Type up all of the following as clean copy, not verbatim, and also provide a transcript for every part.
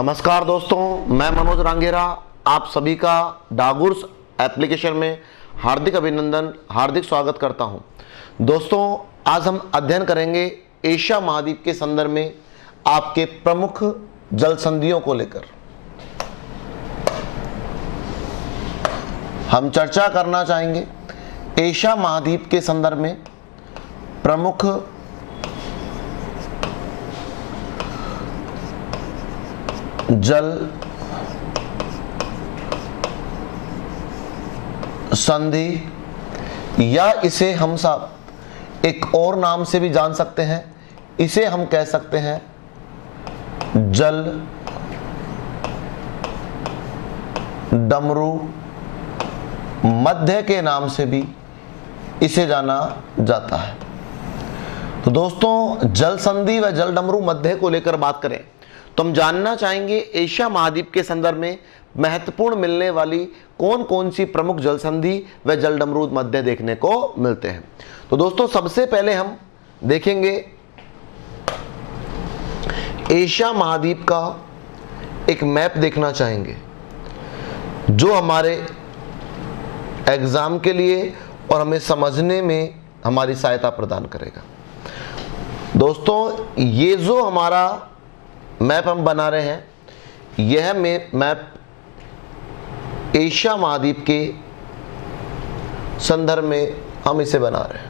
नमस्कार दोस्तों, मैं मनोज रांगेरा आप सभी का डागुर्स एप्लीकेशन में हार्दिक अभिनंदन, हार्दिक स्वागत करता हूं। दोस्तों, आज हम अध्ययन करेंगे एशिया महाद्वीप के संदर्भ में आपके प्रमुख जल संधियों को लेकर। हम चर्चा करना चाहेंगे एशिया महाद्वीप के संदर्भ में प्रमुख जल संधि, या इसे हम सब एक और नाम से भी जान सकते हैं। इसे हम कह सकते हैं जल डमरू मध्य के नाम से भी इसे जाना जाता है। तो दोस्तों, जल संधि व जल डमरू मध्य को लेकर बात करें तो हम जानना चाहेंगे एशिया महाद्वीप के संदर्भ में महत्वपूर्ण मिलने वाली कौन कौन सी प्रमुख जल संधि व जल डमरू मध्य देखने को मिलते हैं। तो दोस्तों, सबसे पहले हम देखेंगे एशिया महाद्वीप का एक मैप देखना चाहेंगे जो हमारे एग्जाम के लिए और हमें समझने में हमारी सहायता प्रदान करेगा। दोस्तों, ये जो हमारा मैप हम बना रहे हैं, यह मैप एशिया महाद्वीप के संदर्भ में हम इसे बना रहे हैं।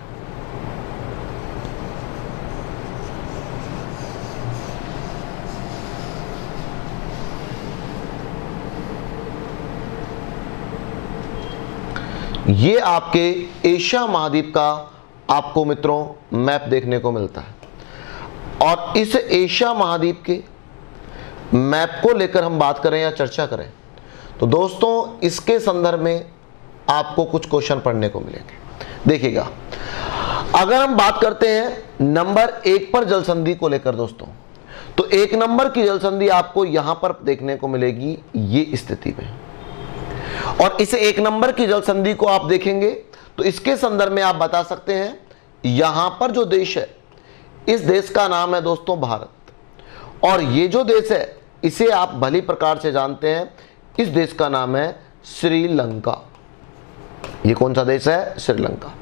ये आपके एशिया महाद्वीप का आपको मित्रों मैप देखने को मिलता है, और इस एशिया महाद्वीप के मैप को लेकर हम बात करें या चर्चा करें तो दोस्तों, इसके संदर्भ में आपको कुछ क्वेश्चन पढ़ने को मिलेंगे। देखिएगा, अगर हम बात करते हैं नंबर 1 पर जल संधि को लेकर दोस्तों, तो 1 नंबर की जल संधि आपको यहां पर देखने को मिलेगी ये स्थिति में। और इस 1 नंबर की जल संधि को आप देखेंगे तो इसके संदर्भ में आप बता सकते हैं यहां पर जो देश है, इस देश का नाम है दोस्तों भारत, और ये जो देश है इसे आप भली प्रकार से जानते हैं, इस देश का नाम है श्रीलंका। ये कौन सा देश है? श्रीलंका।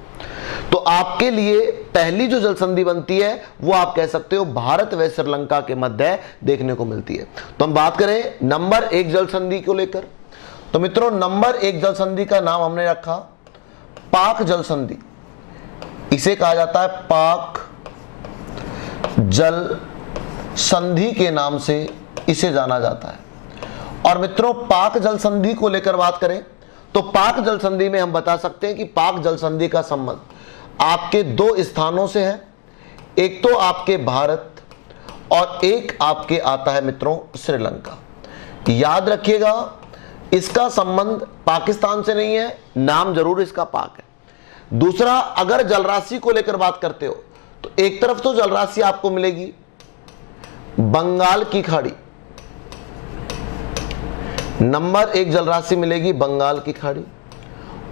तो आपके लिए पहली जो जल संधि बनती है वो आप कह सकते हो भारत व श्रीलंका के मध्य देखने को मिलती है। तो हम बात करें नंबर 1 जल संधि को लेकर, तो मित्रों नंबर 1 जल संधि का नाम हमने रखा पाक जल संधि। इसे कहा जाता है पाक जल संधि के नाम से इसे जाना जाता है। और मित्रों, पाक जल संधि को लेकर बात करें तो पाक जल संधि में हम बता सकते हैं कि पाक जल संधि का संबंध आपके 2 स्थानों से है। एक तो आपके भारत और एक आपके आता है मित्रों श्रीलंका। याद रखिएगा, इसका संबंध पाकिस्तान से नहीं है, नाम जरूर इसका पाक है। दूसरा, अगर जलराशि को लेकर बात करते हो तो एक तरफ तो जलराशि आपको मिलेगी बंगाल की खाड़ी, नंबर 1 जलराशि मिलेगी बंगाल की खाड़ी।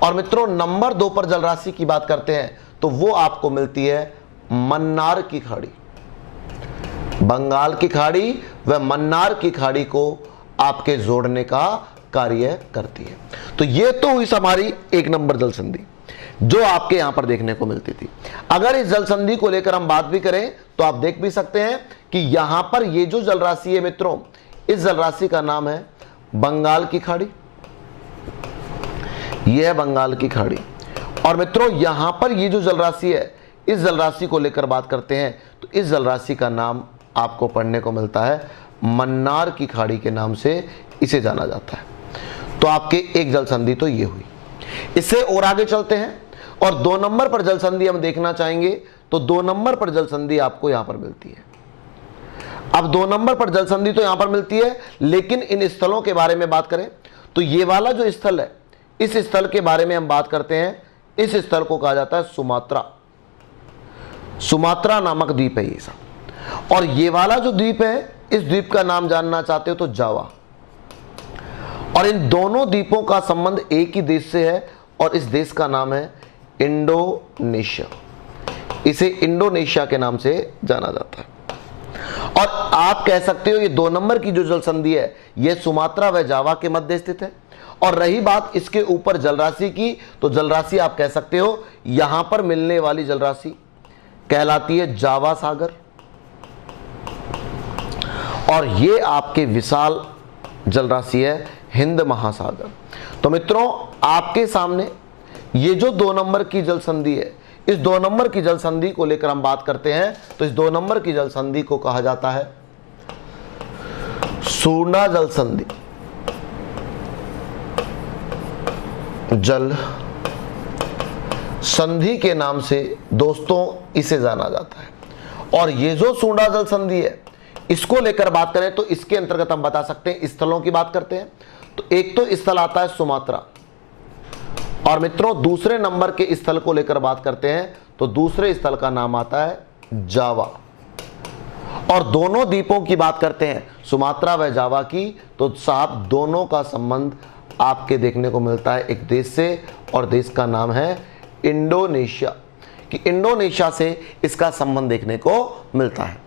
और मित्रों, नंबर 2 पर जलराशि की बात करते हैं तो वो आपको मिलती है मन्नार की खाड़ी। बंगाल की खाड़ी व मन्नार की खाड़ी को आपके जोड़ने का कार्य करती है। तो ये तो हुई हमारी 1 नंबर जल संधि जो आपके यहां पर देखने को मिलती थी। अगर इस जल संधि को लेकर हम बात भी करें तो आप देख भी सकते हैं कि यहां पर ये जो जल राशि है मित्रों, इस जल राशि का नाम है बंगाल की खाड़ी। यह है बंगाल की खाड़ी। और मित्रों, यहां पर ये जो जल राशि है, इस जल राशि को लेकर बात करते हैं तो इस जल राशि का नाम आपको पढ़ने को मिलता है मन्नार की खाड़ी के नाम से इसे जाना जाता है। तो आपके 1 जल संधि तो ये हुई। इससे और आगे चलते हैं और 2 नंबर पर जल संधि हम देखना चाहेंगे। तो 2 नंबर पर जल संधि आपको यहां पर मिलती है। अब 2 नंबर पर जल संधि तो यहां पर मिलती है, लेकिन इन स्थलों के बारे में बात करें तो ये वाला जो स्थल है, इस स्थल के बारे में हम बात करते हैं। इस स्थल को कहा जाता है सुमात्रा। सुमात्रा नामक द्वीप है ये सब। और ये वाला जो द्वीप है, इस द्वीप का नाम जानना चाहते हो तो जावा। और इन दोनों द्वीपों का संबंध एक ही देश से है और इस देश का नाम है इंडोनेशिया। इसे इंडोनेशिया के नाम से जाना जाता है। और आप कह सकते हो ये 2 नंबर की जो जल संधि है ये सुमात्रा व जावा के मध्य स्थित है। और रही बात इसके ऊपर जलराशि की, तो जलराशि आप कह सकते हो यहां पर मिलने वाली जलराशि कहलाती है जावा सागर, और ये आपके विशाल जलराशि है हिंद महासागर। तो मित्रों आपके सामने ये जो 2 नंबर की जल संधि है, इस 2 नंबर की जल संधि को लेकर हम बात करते हैं। तो इस 2 नंबर की जल संधि को कहा जाता है सूर्णा जल संधि, जल संधि के नाम से दोस्तों इसे जाना जाता है। और ये जो सूर्णा जल संधि है इसको लेकर बात करें तो इसके अंतर्गत हम बता सकते हैं, स्थलों की बात करते हैं तो एक तो स्थल आता है सुमात्रा, और मित्रों दूसरे नंबर के स्थल को लेकर बात करते हैं तो दूसरे स्थल का नाम आता है जावा। और दोनों द्वीपों की बात करते हैं सुमात्रा व जावा की, तो साहब दोनों का संबंध आपके देखने को मिलता है एक देश से, और देश का नाम है इंडोनेशिया, कि इंडोनेशिया से इसका संबंध देखने को मिलता है।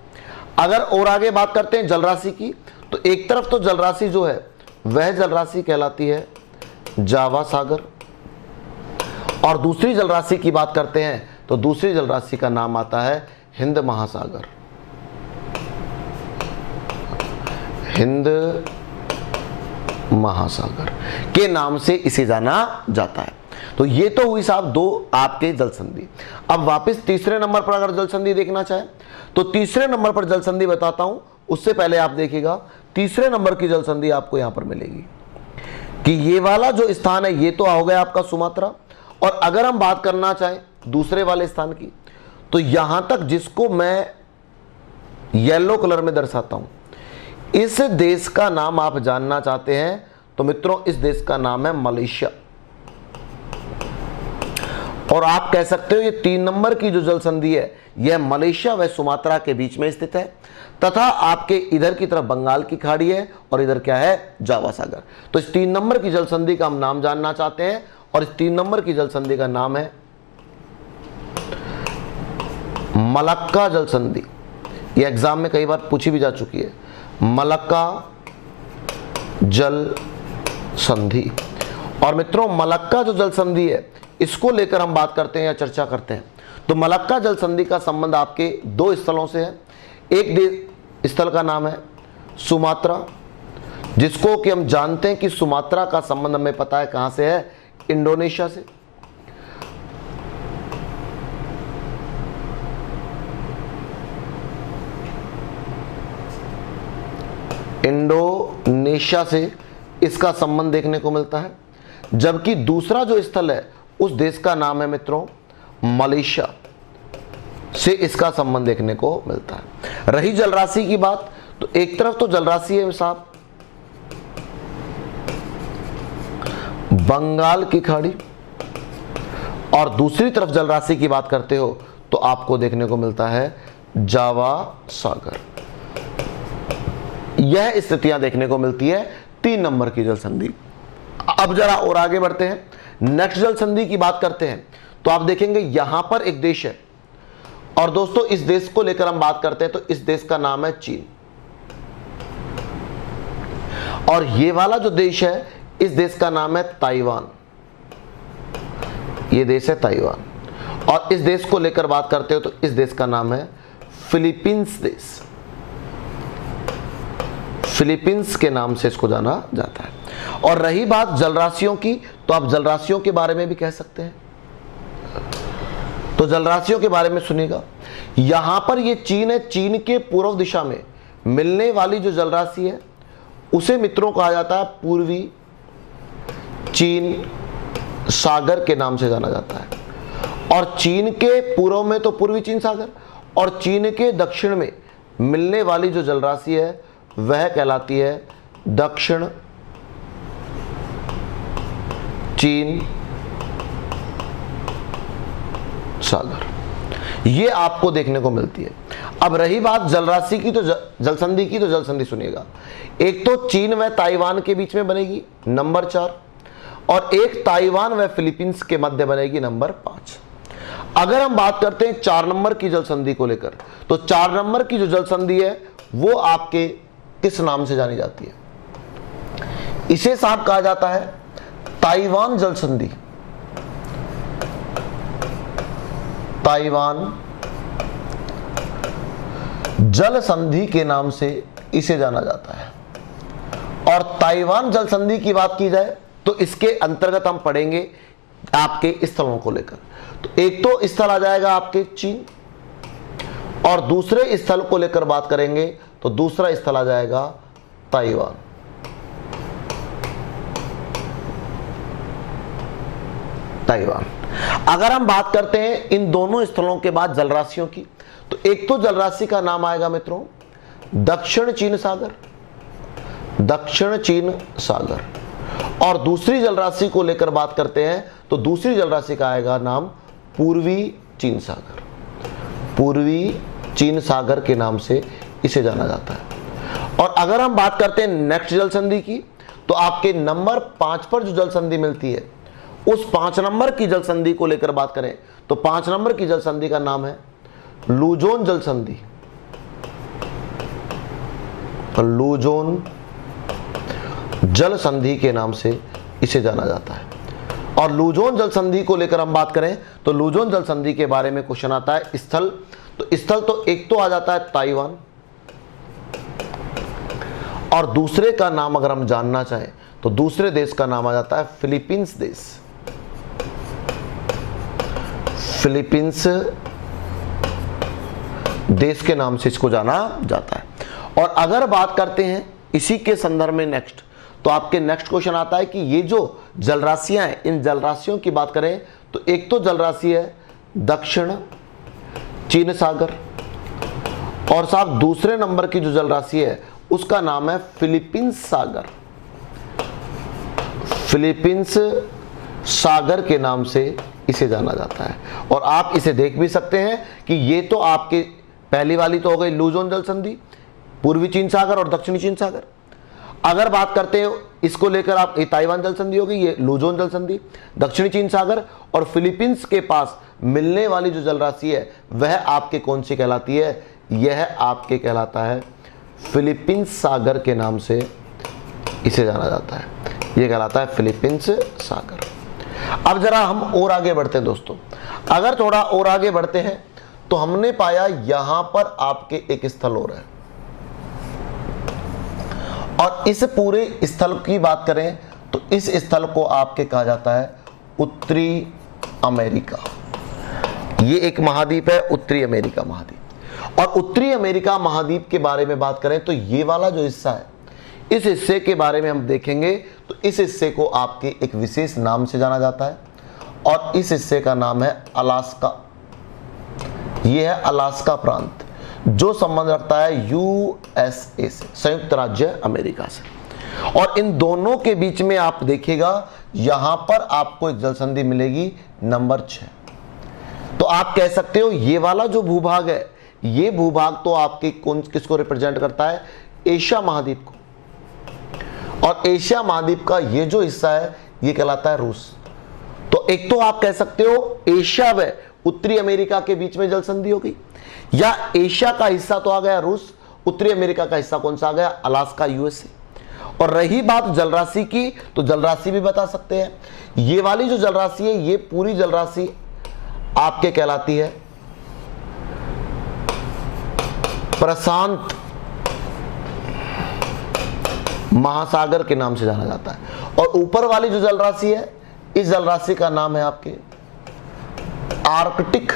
अगर और आगे बात करते हैं जलराशि की, तो एक तरफ तो जलराशि जो है वह जलराशि कहलाती है जावा सागर, और दूसरी जलराशि की बात करते हैं तो दूसरी जलराशि का नाम आता है हिंद महासागर, हिंद महासागर के नाम से इसे जाना जाता है। तो ये तो हुई साहब 2 आपके जल संधि। अब वापस तीसरे नंबर पर अगर जल संधि देखना चाहे तो तीसरे नंबर पर जल संधि बताता हूं, उससे पहले आप देखिएगा तीसरे नंबर की जल संधि आपको यहां पर मिलेगी कि ये वाला जो स्थान है ये तो हो गया आपका सुमात्रा, और अगर हम बात करना चाहें दूसरे वाले स्थान की तो यहां तक जिसको मैं येलो कलर में दर्शाता हूं, इस देश का नाम आप जानना चाहते हैं तो मित्रों इस देश का नाम है मलेशिया। और आप कह सकते हो ये 3 नंबर की जो जल संधि है यह मलेशिया व सुमात्रा के बीच में स्थित है, तथा आपके इधर की तरफ बंगाल की खाड़ी है और इधर क्या है जावा सागर। तो इस 3 नंबर की जल संधि का हम नाम जानना चाहते हैं, और इस 3 नंबर की जल संधि का नाम है मलक्का जल संधि। यह एग्जाम में कई बार पूछी भी जा चुकी है, मलक्का जल संधि। और मित्रों मलक्का जो जल संधि है इसको लेकर हम बात करते हैं या चर्चा करते हैं तो मलक्का जल संधि का संबंध आपके 2 स्थलों से है। एक स्थल का नाम है सुमात्रा, जिसको कि हम जानते हैं कि सुमात्रा का संबंध हमें पता है कहां से है, इंडोनेशिया से। इंडोनेशिया से इसका संबंध देखने को मिलता है, जबकि दूसरा जो स्थल है उस देश का नाम है मित्रों मलेशिया, से इसका संबंध देखने को मिलता है। रही जलराशि की बात तो एक तरफ तो जलराशि है साहब बंगाल की खाड़ी, और दूसरी तरफ जलराशि की बात करते हो तो आपको देखने को मिलता है जावा सागर। यह स्थितियां देखने को मिलती है 3 नंबर की जल संधि। अब जरा और आगे बढ़ते हैं, नेक्स्ट जल संधि की बात करते हैं तो आप देखेंगे यहां पर एक देश है, और दोस्तों इस देश को लेकर हम बात करते हैं तो इस देश का नाम है चीन। और ये वाला जो देश है इस देश का नाम है ताइवान, ये देश है ताइवान। और इस देश को लेकर बात करते हो तो इस देश का नाम है फिलीपींस देश, फिलीपींस के नाम से इसको जाना जाता है। और रही बात जलराशियों की तो आप जलराशियों के बारे में भी कह सकते हैं, तो जलराशियों के बारे में सुनिएगा। यहां पर ये चीन है, चीन के पूर्व दिशा में मिलने वाली जो जलराशि है उसे मित्रों कहा जाता है पूर्वी चीन सागर के नाम से जाना जाता है। और चीन के पूर्व में तो पूर्वी चीन सागर, और चीन के दक्षिण में मिलने वाली जो जलराशि है वह कहलाती है दक्षिण चीन सागर। ये आपको देखने को मिलती है। अब रही बात जलराशि की तो जलसंधि की, तो जलसंधि सुनिएगा, एक तो चीन व ताइवान के बीच में बनेगी नंबर 4, और एक ताइवान व फिलीपींस के मध्य बनेगी नंबर 5। अगर हम बात करते हैं 4 नंबर की जल संधि को लेकर तो 4 नंबर की जो जल संधि है वो आपके किस नाम से जानी जाती है? इसे साहब कहा जाता है ताइवान जल संधि। ताइवान जल संधि के नाम से इसे जाना जाता है। और ताइवान जल संधि की बात की जाए तो इसके अंतर्गत हम पढ़ेंगे आपके स्थलों को लेकर। तो एक तो स्थल आ जाएगा आपके चीन, और दूसरे स्थल को लेकर बात करेंगे तो दूसरा स्थल आ जाएगा ताइवान। ताइवान। अगर हम बात करते हैं इन दोनों स्थलों के बाद जलराशियों की, तो एक तो जलराशि का नाम आएगा मित्रों दक्षिण चीन सागर, दक्षिण चीन सागर। और दूसरी जलराशि को लेकर बात करते हैं तो दूसरी जलराशि का आएगा नाम पूर्वी चीन सागर। पूर्वी चीन सागर के नाम से इसे जाना जाता है। और अगर हम बात करते हैं नेक्स्ट जल संधि की, तो आपके नंबर 5 पर जो जल संधि मिलती है, उस 5 नंबर की जल संधि को लेकर बात करें तो 5 नंबर की जल संधि का नाम है लुजोन जल संधि। लुजोन जल संधि के नाम से इसे जाना जाता है। और लुजोन जल संधि को लेकर हम बात करें तो लुजोन जल संधि के बारे में क्वेश्चन आता है स्थल। तो स्थल तो एक तो आ जाता है ताइवान, और दूसरे का नाम अगर हम जानना चाहें तो दूसरे देश का नाम आ जाता है फिलीपींस देश। फिलीपींस देश के नाम से इसको जाना जाता है। और अगर बात करते हैं इसी के संदर्भ में नेक्स्ट, तो आपके नेक्स्ट क्वेश्चन आता है कि ये जो जलराशियां हैं, इन जलराशियों की बात करें तो एक तो जलराशि है दक्षिण चीन सागर, और साहब दूसरे नंबर की जो जलराशि है उसका नाम है फिलीपींस सागर। फिलीपींस सागर के नाम से इसे जाना जाता है। और आप इसे देख भी सकते हैं कि ये तो आपके पहली वाली तो हो गई लुजोन जल संधि, पूर्वी चीन सागर और दक्षिणी चीन सागर। अगर बात करते हैं इसको लेकर आप, ये ताइवान जल संधि होगी, ये लुजोन जल संधि, दक्षिणी चीन सागर, और फिलीपींस के पास मिलने वाली जो जलराशि है वह आपके कौन सी कहलाती है? यह आपके कहलाता है फिलीपींस सागर के नाम से इसे जाना जाता है। यह कहलाता है फिलीपींस सागर। अब जरा हम और आगे बढ़ते हैं दोस्तों। अगर थोड़ा और आगे बढ़ते हैं तो हमने पाया यहां पर आपके एक स्थल और है, और इस पूरे स्थल की बात करें तो इस स्थल को आपके कहा जाता है उत्तरी अमेरिका। ये एक महाद्वीप है, उत्तरी अमेरिका महाद्वीप। और उत्तरी अमेरिका महाद्वीप के बारे में बात करें तो ये वाला जो हिस्सा है, इस हिस्से के बारे में हम देखेंगे तो इस हिस्से को आपके एक विशेष नाम से जाना जाता है, और इस हिस्से का नाम है अलास्का। यह है अलास्का प्रांत, जो संबंध रखता है यूएसए से, संयुक्त राज्य अमेरिका से। और इन दोनों के बीच में आप देखिएगा यहां पर आपको एक जल संधि मिलेगी नंबर 6। तो आप कह सकते हो ये वाला जो भूभाग है, ये भूभाग तो आपके किसको रिप्रेजेंट करता है? एशिया महाद्वीप को। और एशिया महाद्वीप का ये जो हिस्सा है ये कहलाता है रूस। तो एक तो आप कह सकते हो एशिया व उत्तरी अमेरिका के बीच में जल संधि हो गई, या एशिया का हिस्सा तो आ गया रूस, उत्तरी अमेरिका का हिस्सा कौन सा आ गया? Alaska USA. और रही बात जलराशि की, तो जलराशि भी बता सकते हैं। ये वाली जो जलराशि है, ये पूरी जलराशि आपके कहलाती है प्रशांत महासागर के नाम से जाना जाता है। और ऊपर वाली जो जलराशि है, इस जलराशि का नाम है आपके आर्कटिक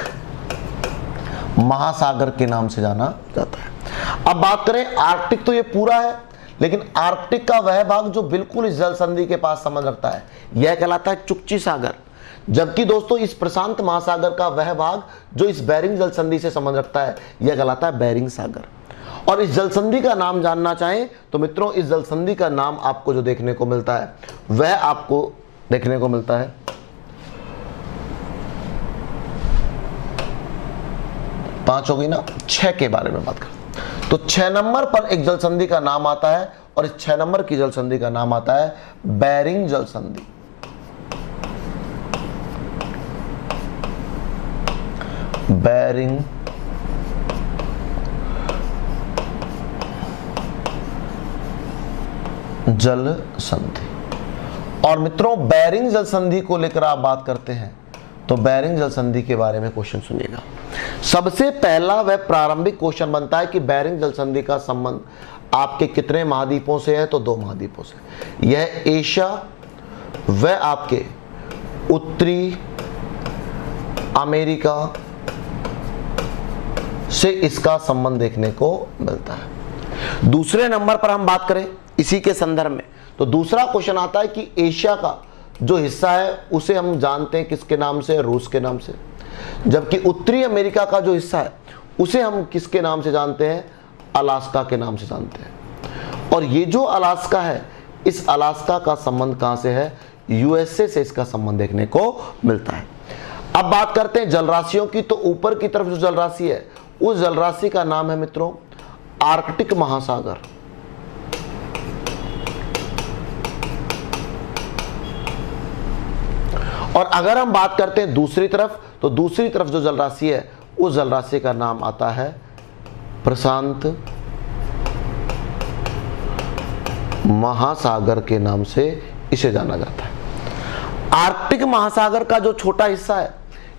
महासागर के नाम से जाना जाता है। अब बात करें आर्कटिक, तो ये पूरा है, लेकिन आर्कटिक का वह भाग जो बिल्कुल इस जल संधि के पास संबंध रखता है, यह कहलाता है चुक्ची सागर। जबकि दोस्तों इस प्रशांत महासागर का वह भाग जो इस बेरिंग जल संधि से संबंध रखता है, यह कहलाता है बेरिंग सागर। और इस जल संधि का नाम जानना चाहें तो मित्रों, इस जल संधि का नाम आपको जो देखने को मिलता है वह आपको देखने को मिलता है 5 हो गई ना, 6 के बारे में बात करें तो 6 नंबर पर एक जल संधि का नाम आता है, और इस 6 नंबर की जल संधि का नाम आता है बेरिंग जल संधि। बेरिंग जल संधि। और मित्रों बेरिंग जल संधि को लेकर आप बात करते हैं तो बेरिंग जल संधि के बारे में क्वेश्चन सुनिएगा। सबसे पहला वह प्रारंभिक क्वेश्चन बनता है कि बेरिंग जल संधि का संबंध आपके कितने महाद्वीपों से है, तो 2 महाद्वीपों से। यह एशिया व आपके उत्तरी अमेरिका से इसका संबंध देखने को मिलता है। दूसरे नंबर पर हम बात करें इसी के संदर्भ में, तो दूसरा क्वेश्चन आता है कि एशिया का जो हिस्सा है उसे हम जानते हैं किसके नाम से, रूस के नाम से, जबकि उत्तरी अमेरिका का जो हिस्सा है उसे हम किसके नाम से जानते हैं, अलास्का के नाम से जानते हैं। और ये जो अलास्का है, इस अलास्का का संबंध कहां से है, यूएसए से इसका संबंध देखने को मिलता है। अब बात करते हैं जलराशियों की, तो ऊपर की तरफ जो जलराशि है उस जलराशि का नाम है मित्रों आर्कटिक महासागर। और अगर हम बात करते हैं दूसरी तरफ, तो दूसरी तरफ जो जलराशि है उस जलराशि का नाम आता है प्रशांत महासागर के नाम से इसे जाना जाता है। आर्कटिक महासागर का जो छोटा हिस्सा है,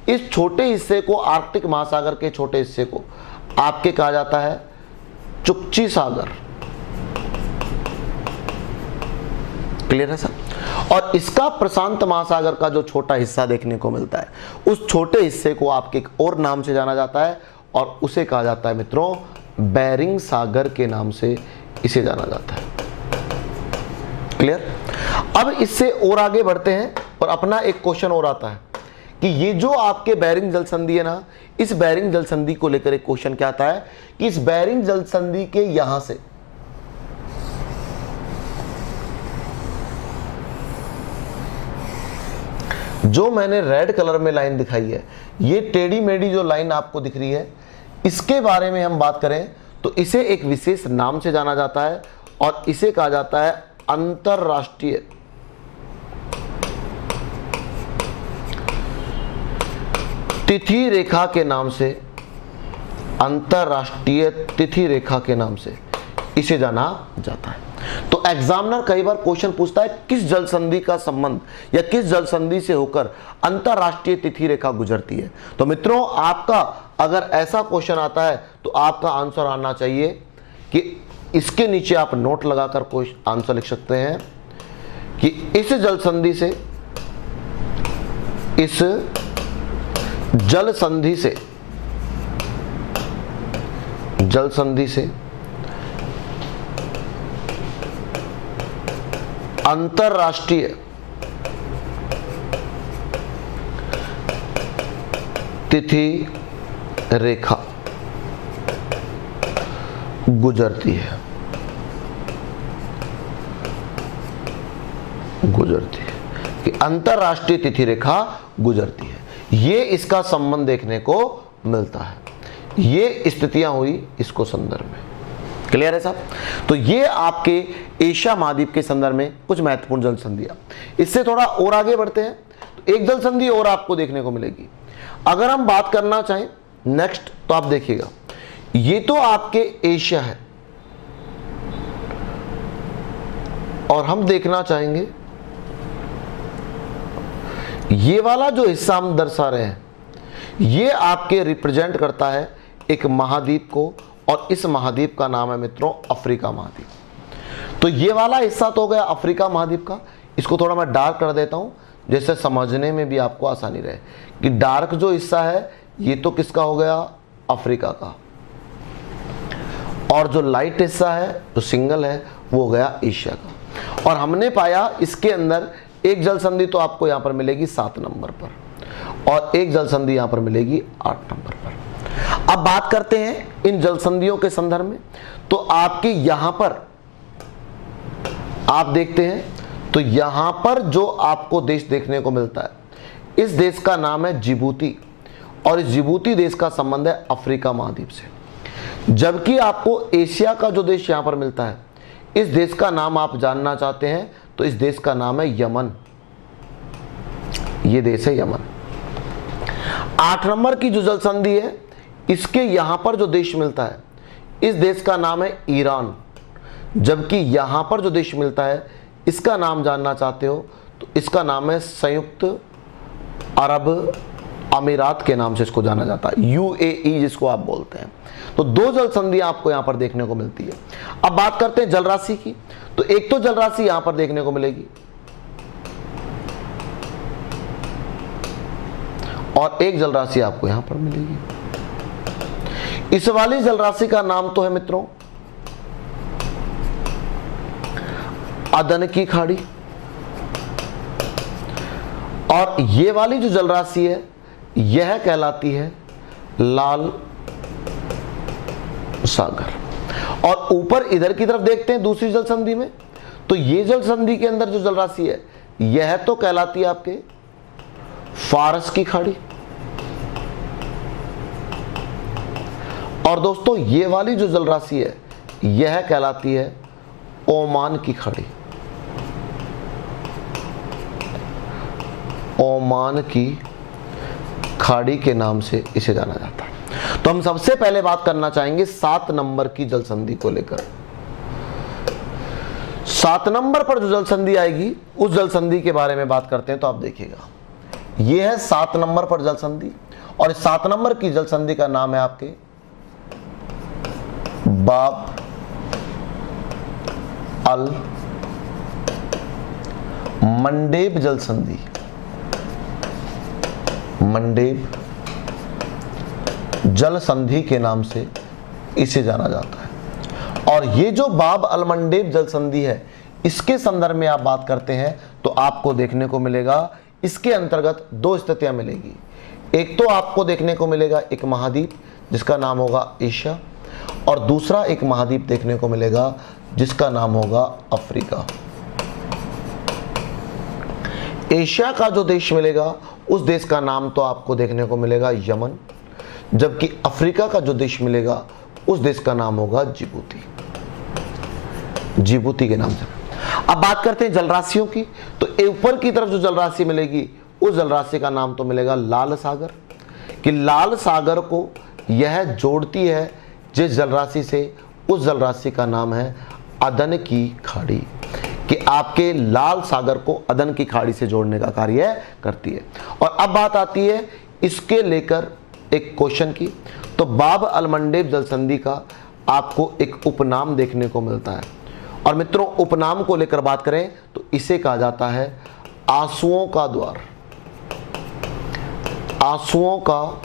इस छोटे हिस्से को, आर्कटिक महासागर के छोटे हिस्से को आपके कहा जाता है चुक्ची सागर। क्लियर है सर? और इसका प्रशांत महासागर का जो छोटा हिस्सा देखने को मिलता है, उस छोटे हिस्से को आपके एक और नाम से जाना जाता है और उसे कहा जाता है मित्रों बेरिंग सागर के नाम से इसे जाना जाता है। क्लियर? अब इससे और आगे बढ़ते हैं और अपना एक क्वेश्चन और आता है कि ये जो आपके बेरिंग जल संधि है ना, इस बेरिंग जल संधि को लेकर एक क्वेश्चन क्या आता है कि इस बेरिंग जल संधि के यहां से जो मैंने रेड कलर में लाइन दिखाई है, ये टेढ़ी मेढ़ी जो लाइन आपको दिख रही है, इसके बारे में हम बात करें तो इसे एक विशेष नाम से जाना जाता है और इसे कहा जाता है अंतरराष्ट्रीय तिथि रेखा के नाम से, अंतरराष्ट्रीय तिथि रेखा के नाम से इसे जाना जाता है। तो एग्जामिनर कई बार क्वेश्चन पूछता है किस जल संधि का संबंध या किस जल संधि से होकर अंतरराष्ट्रीय तिथि रेखा गुजरती है। तो मित्रों आपका अगर ऐसा क्वेश्चन आता है तो आपका आंसर आना चाहिए कि इसके नीचे आप नोट लगाकर कोई आंसर लिख सकते हैं कि इस जल संधि से, इस जल संधि से, जल संधि से अंतरराष्ट्रीय तिथि रेखा गुजरती है, कि अंतरराष्ट्रीय तिथि रेखा गुजरती है। ये इसका संबंध देखने को मिलता है। ये स्थितियां हुई इसको संदर्भ में। क्लियर है साहब? तो ये आपके एशिया महाद्वीप के संदर्भ में कुछ महत्वपूर्ण जल संधियां। इससे थोड़ा और आगे बढ़ते हैं तो एक जल संधि और आपको देखने को मिलेगी। अगर हम बात करना चाहें नेक्स्ट, तो आप देखिएगा ये तो आपके एशिया है और हम देखना चाहेंगे ये वाला जो हिस्सा हम दर्शा रहे हैं, ये आपके रिप्रेजेंट करता है एक महाद्वीप को और इस महाद्वीप का नाम है मित्रों अफ्रीका महाद्वीप। तो ये वाला हिस्सा तो हो गया अफ्रीका महाद्वीप का। इसको थोड़ा मैं डार्क कर देता हूं जैसे समझने में भी आपको आसानी रहे कि डार्क जो हिस्सा है ये तो किसका हो गया, अफ्रीका का, और जो लाइट हिस्सा है जो सिंगल है वो हो गया एशिया का। और हमने पाया इसके अंदर एक जल संधि तो आपको यहां पर मिलेगी 7 नंबर पर और एक जल संधि यहां पर मिलेगी 8 नंबर पर। अब बात करते हैं इन जल संधियों के संदर्भ में। तो आपके यहां पर आप देखते हैं तो यहां पर जो आपको देश देखने को मिलता है, इस देश का नाम है जिबूती और इस जिबूती देश का संबंध है अफ्रीका महाद्वीप से। जबकि आपको एशिया का जो देश यहां पर मिलता है, इस देश का नाम आप जानना चाहते हैं तो इस देश का नाम है यमन। ये देश है यमन। 8 नंबर की जो जल संधि है, इसके यहां पर जो देश मिलता है, इस देश का नाम है ईरान। जबकि यहां पर जो देश मिलता है इसका नाम जानना चाहते हो तो इसका नाम है संयुक्त अरब अमीरात के नाम से इसको जाना जाता है, यूएई जिसको आप बोलते हैं। तो दो जल संधियां आपको यहां पर देखने को मिलती है। अब बात करते हैं जल राशि की, तो एक तो जल राशि यहां पर देखने को मिलेगी और एक जल राशि आपको यहां पर मिलेगी। इस वाली जल राशि का नाम तो है मित्रों अदन की खाड़ी, और ये वाली जो जल राशि है यह कहलाती है लाल सागर। और ऊपर इधर की तरफ देखते हैं दूसरी जल संधि में, तो ये जल संधि के अंदर जो जल राशि है यह तो कहलाती है आपके फारस की खाड़ी, और दोस्तों ये वाली जो जल राशि है यह कहलाती है ओमान की खाड़ी, ओमान की खाड़ी के नाम से इसे जाना जाता है। तो हम सबसे पहले बात करना चाहेंगे 7 नंबर की जल संधि को लेकर। 7 नंबर पर जो जल संधि आएगी उस जल संधि के बारे में बात करते हैं। तो आप देखिएगा यह है 7 नंबर पर जल संधि, और इस 7 नंबर की जल संधि का नाम है आपके बाब अल मंडेब जल संधि, मंडेब जल संधि के नाम से इसे जाना जाता है। और ये जो बाब अल मंडेब जल संधि है इसके संदर्भ में आप बात करते हैं तो आपको देखने को मिलेगा इसके अंतर्गत 2 स्थितियां मिलेगी। एक तो आपको देखने को मिलेगा एक महाद्वीप जिसका नाम होगा एशिया, और दूसरा एक महाद्वीप देखने को मिलेगा जिसका नाम होगा अफ्रीका। एशिया का जो देश मिलेगा उस देश का नाम तो आपको देखने को मिलेगा यमन, जबकि अफ्रीका का जो देश मिलेगा उस देश का नाम होगा जिबूती, जिबूती के नाम से। अब बात करते हैं जल राशियों की, तो ऊपर की तरफ जो जल राशि मिलेगी उस जल राशि का नाम तो मिलेगा लाल सागर, कि लाल सागर को यह जोड़ती है जिस जल राशि से, उस जल राशि का नाम है अदन की खाड़ी, कि आपके लाल सागर को अदन की खाड़ी से जोड़ने का कार्य करती है। और अब बात आती है इसके लेकर एक क्वेश्चन की, तो बाब अल मंडेब जल संधि का आपको एक उपनाम देखने को मिलता है, और मित्रों उपनाम को लेकर बात करें तो इसे कहा जाता है आंसुओं का द्वार, आंसुओं का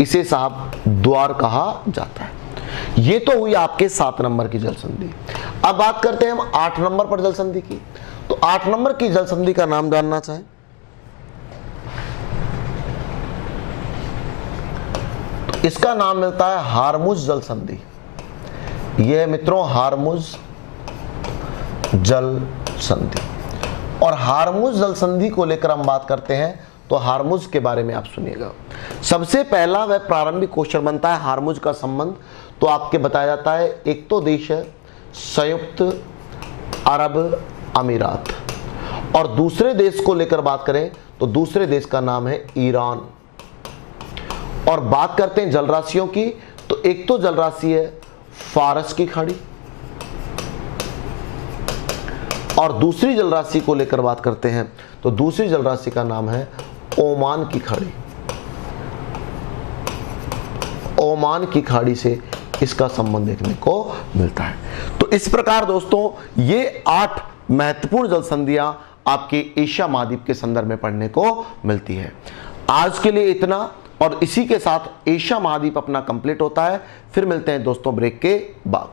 इसे साहब द्वार कहा जाता है। ये तो हुई आपके 7 नंबर की जल संधि। अब बात करते हैं हम 8 नंबर पर जल संधि की, तो 8 नंबर की जल संधि का नाम जानना चाहें तो इसका नाम मिलता है हारमुज जल संधि। यह मित्रों हारमुज जल संधि, और हारमुज जल संधि को लेकर हम बात करते हैं तो हारमुज के बारे में आप सुनिएगा। सबसे पहला वह प्रारंभिक क्वेश्चन बनता है हारमुज का संबंध, तो आपके बताया जाता है एक तो देश है संयुक्त अरब अमीरात, और दूसरे देश को लेकर बात करें तो दूसरे देश का नाम है ईरान। और बात करते हैं जल राशियों की, तो एक तो जल राशि है फारस की खाड़ी, और दूसरी जल राशि को लेकर बात करते हैं तो दूसरी जल राशि का नाम है ओमान की खाड़ी। ओमान की खाड़ी से इसका संबंध देखने को मिलता है। तो इस प्रकार दोस्तों ये 8 महत्वपूर्ण जल संधियां आपके एशिया महाद्वीप के संदर्भ में पढ़ने को मिलती है। आज के लिए इतना, और इसी के साथ एशिया महाद्वीप अपना कंप्लीट होता है। फिर मिलते हैं दोस्तों ब्रेक के बाद।